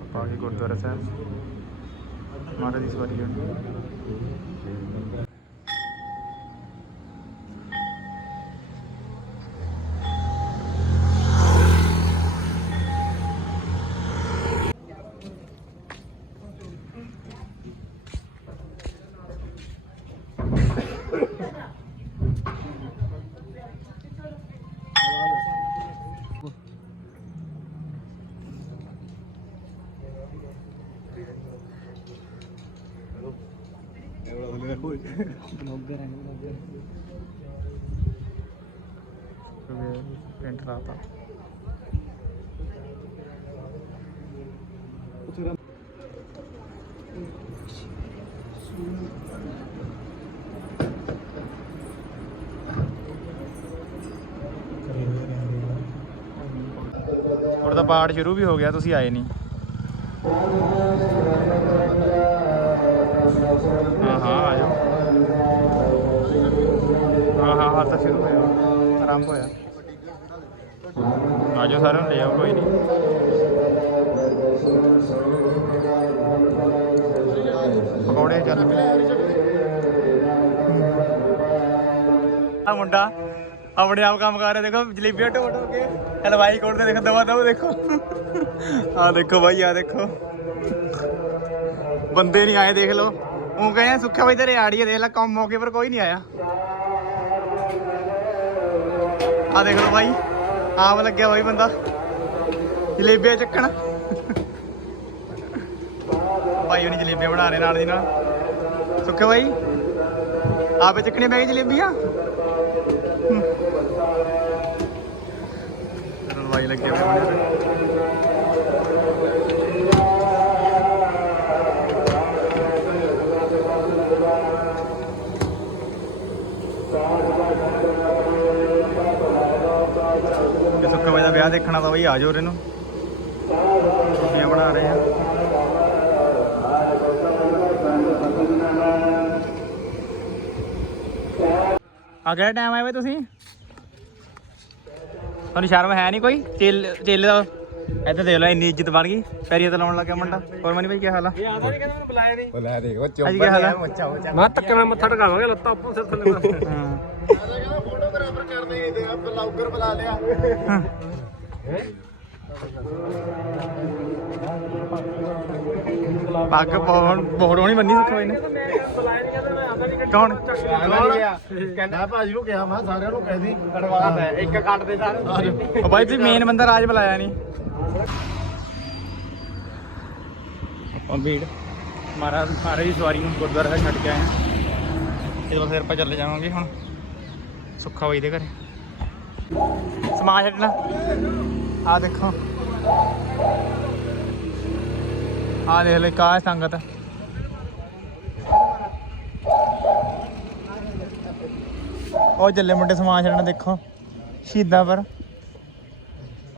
ਆਪਾਂ ਗੁਰਦੁਆਰਾ ਸਾਹਿਬ। ਮਹਾਰਾਜ ਦੀ ਸਵਾਰੀ ਲਾਤਾ। ਹੁਣ ਤਾਂ ਪਾਠ ਸ਼ੁਰੂ ਵੀ ਹੋ ਗਿਆ ਤੁਸੀਂ ਆਏ ਨਹੀਂ ਹਾਂ ਹਾਂ ਆ ਜਾਓ ਹਾਂ ਹਾਂ ਹਾਲ ਤਾਂ ਸ਼ੁਰੂ ਹੋਇਆ। ਆਰੰਭ ਹੋਇਆ। ਆ ਜਾਓ ਸਾਰਿਆਂ ਲੈ ਆਓ, ਕੋਈ ਨਹੀਂ। ਪਕੌੜੇ ਚੱਲ ਆ ਮੁੰਡਾ ਆਪਣੇ ਆਪ ਕੰਮ ਕਰ ਰਿਹਾ, ਦੇਖੋ, ਜਲੇਬੀਆਂ ਢੋ ਢੋ ਕੇ। ਹਲਵਾਈ ਕੋਲ ਤੇ ਦੇਖੋ, ਦਵਾ ਦਵਾ ਦੇਖੋ। ਆ ਦੇਖੋ ਭਾਈ ਆ ਦੇਖੋ। ਬੰਦੇ ਨਹੀਂ ਆਏ, ਦੇਖ ਲਓ। ਉਹ ਕਹੇ ਸੁੱਖਾ ਬਾਈ ਤੇਰੇ ਆੜੀ ਦੇਖ ਲੈ ਕੰਮ ਮੌਕੇ ਪਰ ਕੋਈ ਨਹੀਂ ਆਇਆ। ਆ ਦੇਖ ਲਓ ਭਾਈ ਆਪ ਲੱਗਿਆ ਬਾਈ ਬੰਦਾ। ਜਲੇਬੀਆਂ ਚੱਕਣ। ਭਾਈ ਉਹਨੇ ਜਲੇਬੀਆਂ ਬਣਾ ਰਹੇ ਨਾਲ ਦੀ ਨਾਲ। ਸੁੱਖਾ ਬਾਈ, ਆਪੇ ਚੱਕਣੇ ਪੈ ਗਏ ਜਲੇਬੀਆਂ। ਹਲਵਾਈ ਲੱਗੇ ਹੋਏ ਤੇ ਸੁੱਕੇ ਬਾਈ ਦਾ ਵਿਆਹ ਦੇਖਣਾ ਤਾਂ ਬਈ ਆ ਜਾਓ ਇਹਨੂੰ ਰੋਟੀਆਂ ਬਣਾ ਰਹੇ ਆ। ਆ ਕਿਹੜਾ ਟਾਈਮ ਆਇਆ ਬਈ ਤੁਸੀਂ? ਤੁਹਾਨੂੰ ਸ਼ਰਮ ਹੈ ਨਹੀਂ ਕੋਈ? ਚੇਲ ਚੇਲੇ ਦਾ ਇੱਥੇ ਦੇਖ ਲਓ ਇੰਨੀ ਇੱਜ਼ਤ ਬਣ ਗਈ। ਪੈਰੀਆਂ ਤੇ ਲਾਉਣ ਲੱਗਿਆ ਮੁੰਡਾ। ਹੋਰ ਮਨੀ ਭਾਈ ਕੀ ਹਾਲ ਆ? ਇਹ ਆਉਂਦਾ ਨਹੀਂ ਕਹਿੰਦਾ ਮੈਨੂੰ ਬੁਲਾਇਆ ਨਹੀਂ ਬੁਲਾ ਦੇ ਉਹ ਅੱਜ ਕੀ ਹਾਲ ਆ? ਮੈਂ ਧੱਕੇ ਨਾਲ ਮੱਥਾ ਟਿਕਾਵਾਂਗੇ ਲੱਤਾਂ ਉੱਪਰ ਸਿਰ ਥੱਲੇ ਹਾਂ। ਫੋਟੋਗ੍ਰਾਫਰ ਕਰਦੇ ਤੇ ਆ ਬਲੌਗਰ ਬੁਲਾ ਲਿਆ। ਪੱਗ ਪਾਉਣ ਬਹੁਤ ਹੋਣੀ ਬੰਨੀ ਸੁੱਖ ਬਾਈ ਨੇ। ਬੁਲਾਇਆ ਨਹੀਂ ਕਹਿੰਦਾ ਮੈਂ ਆਉਂਦਾ ਨਹੀਂ ਕੌਣ? ਕਹਿੰਦਾ ਭਾਜੀ ਨੂੰ ਕਿਹਾ ਮੈਂ ਸਾਰਿਆਂ ਨੂੰ ਕਹਿਦੀ ਕੜਵਾ ਹੈ ਇੱਕ ਕੱਟ ਦੇ ਸਾਰੇ। ਉਹ ਬਾਈ ਤੁਸੀਂ ਮੇਨ ਬੰਦਾ ਰਾਜ ਬੁਲਾਇਆ ਨਹੀਂ ਆਪਾਂ ਭੀੜ ਮਹਾਰਾਜ ਦੀ ਸਵਾਰੀ ਨੂੰ ਗੁਰਦੁਆਰਾ ਛੱਡ ਕੇ ਆਏ ਹਾਂ ਇਹਦੇ ਬਾਅਦ ਫਿਰ ਆਪਾਂ ਚੱਲੇ ਜਾਵਾਂਗੇ ਹੁਣ। ਸੁੱਖਾ ਬਾਈ ਦੇ ਘਰੇ। ਸਮਾਨ ਛੱਡਣਾ। ਆ ਦੇਖੋ। ਆ ਦੇਖ ਲੈ ਕਾ ਸੰਗਤ। ਉਹ ਚੱਲੇ ਮੁੰਡੇ ਸਮਾਨ ਛੱਡਣਾ ਦੇਖੋ। ਸ਼ਹੀਦਾਂ ਪਰ।